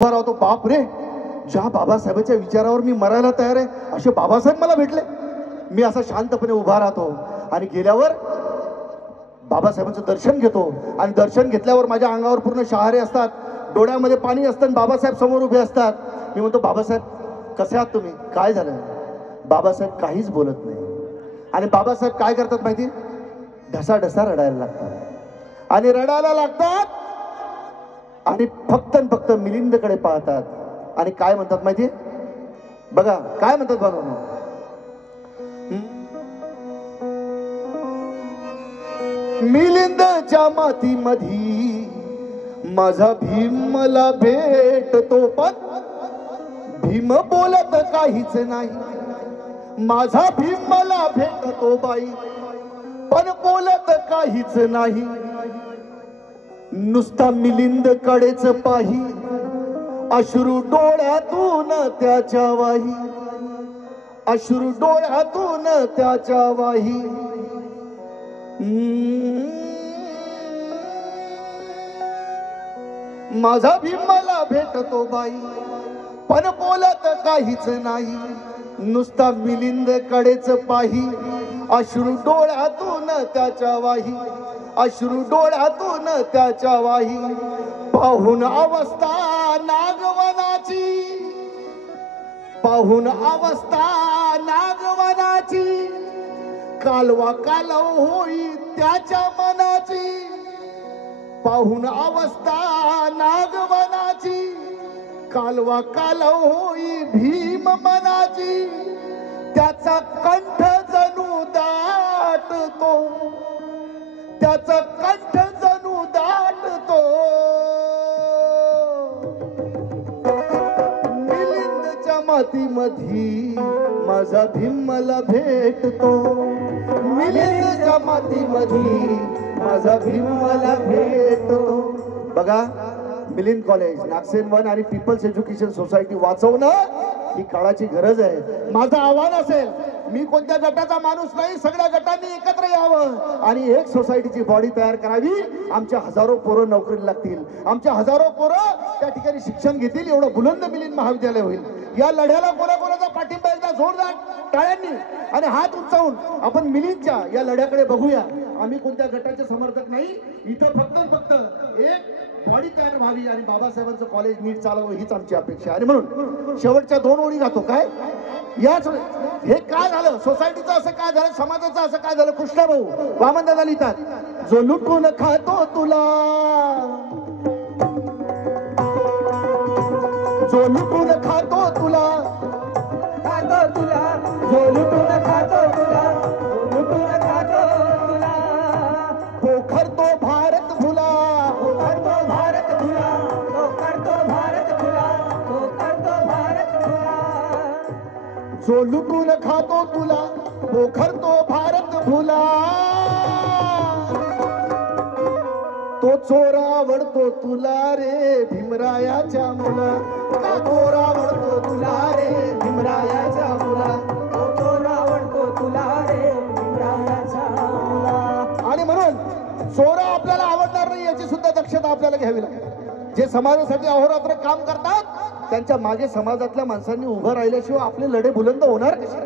उभा राहतो, बाप रे, ज्या बाबासाहेबांच्या विचारावर मी मरायला तयार आहे असे बाबासाहेब मला भेटले. मी असा शांतपणे उभा राहतो आणि गेल्यावर बाबासाहेबांचं दर्शन घेतो आणि दर्शन घेतल्यावर माझ्या अंगावर पूर्ण शहारे असतात, डोळ्यामध्ये पाणी असतं, बाबासाहेब समोर उभे असतात. मी म्हणतो, बाबासाहेब कसे आहात तुम्ही, काय झालं? बाबासाहेब काहीच बोलत नाही. आणि बाबासाहेब काय करतात माहिती, ढसाढसा रडायला लागतात आणि रडायला लागतात आणि फक्त मिलिंदकडे पाहतात आणि काय म्हणतात माहिती, बघा काय म्हणतात बघा, मिलिंदच्या मातीमधी माझा भीम मला भेटतो, पण भीम बोलत काहीच नाही. माझा भीम मला भेटतो बाई, पण बोलत काहीच नाही. नुसता मिलिंद कडेच पाही, अश्रू डोळ्यातून त्याच्या वाही, अश्रू डोळ्यातून त्याच्या वाही. माझा भीम मला भेटतो बाई, पण बोलत काहीच नाही. नुसता मिलिंद कडेच पाही, अश्रू डोळ्यातून त्याच्या वाही, अश्रू डोळ्यातून त्याच्या वाही. पाहून अवस्था नागवनाची, पाहून अवस्था नागवनाची, कालवा कालव होई त्याच्या मनाची. पाहून अवस्था नागवनाची, कालवा कालव होई भीम मनाची. त्याचा कंठ जणू दाटतो, त्याचा कंठ जणू दाटतो. मिलिंदच्या मातीमधी माझा भीम मला भेटतो, मिलिंदच्या मातीमधी माझा भीम मला भेटतो. बघा, मिलिंद कॉलेज, नागसेन वन आणि पीपल्स एज्युकेशन सोसायटी वाचवणं ही काळाची गरज आहे. माझं आव्हान असेल, मी कोणत्या गटाचा माणूस नाही, सगळ्या गटांनी एकत्र यावं आणि एक सोसायटीची बॉडी तयार करावी. आमच्या हजारो पोरं नोकरीला लागतील, आमच्या हजारो पोरं त्या ठिकाणी शिक्षण घेतील, एवढं बुलंद मिलिंद महाविद्यालय होईल. या लढ्याला कोणाकोणाचा पाठिंबा, एकदा जोरदार टाळ्यांनी आणि हात उंचावून आपण मिलिंदच्या या लढ्याकडे बघूया. आम्ही कोणत्या गटाचे समर्थक नाही, इथं फक्त एक बॉडी तयार व्हावी आणि बाबासाहेबांचं कॉलेज नीट चालवं हीच आमची अपेक्षा. आणि म्हणून शेवटच्या 2 ओळी गातो. काय याच हे काय झालं, सोसायटीचं असं काय झालं, समाजाचं असं काय झालं. कृष्णभाऊ वामनदादा लिहितात, जो लुटून खातो तुला, जो लुटून खातो तुला, खातो तुला, जो लुटून खातो तुला, लुटून खातो तुला. पोखर तो भारत भुला, पोखर तो भारत भुला, पोखर तो भारत भुला, पोखर तो भारत भुला. जो लुटून खातो तुला, पोखर तो भारत भुला. तो चोर आवडतो तुला रे भीमरायाच्या मुला, तो चोर आवडतो तुला रे भीमरायाच्या मुला, तो चोर आवडतो तुला रे भीमरायाच्या मुला. आणि म्हणून चोर आपल्याला आवडणार नाही याची सुद्धा दक्षता आपल्याला घ्यावी लागेल. जे समाजासाठी अहोरात्र काम करतात त्यांच्या मागे समाजातल्या माणसांनी उभं राहिल्याशिवाय आपले लढे बुलंद होणार कसे,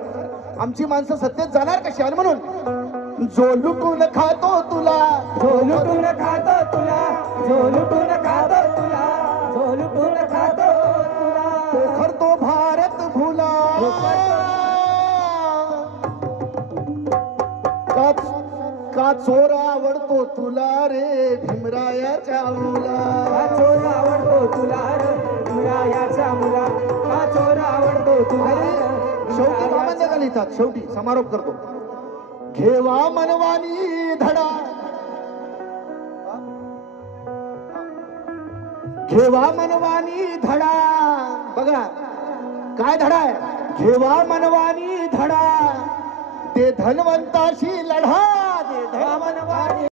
आमची माणसं सत्तेत जाणार कशी. आणि म्हणून जो लुटून खातो तुला, जो लुटून खातो तुला, जो लुटून खातो तुला, जो लुटून खातो तुला. पोखर तो भारत भुला, का चोर आवडतो तुला रे भीमरायाच्या मुला, का चोर आवडतो तुला रे भीमरायाच्या मुला, का चोर आवडतो तुला. शेवटी बाबांना लिहितात, शेवटी समारोप करतो, घेवा मनवानी धडा, घेवा मनवानी धडा. बघा काय धडा आहे, घेवा मनवानी धडा, ते धनवंताशी लढा, ते धनवंताशी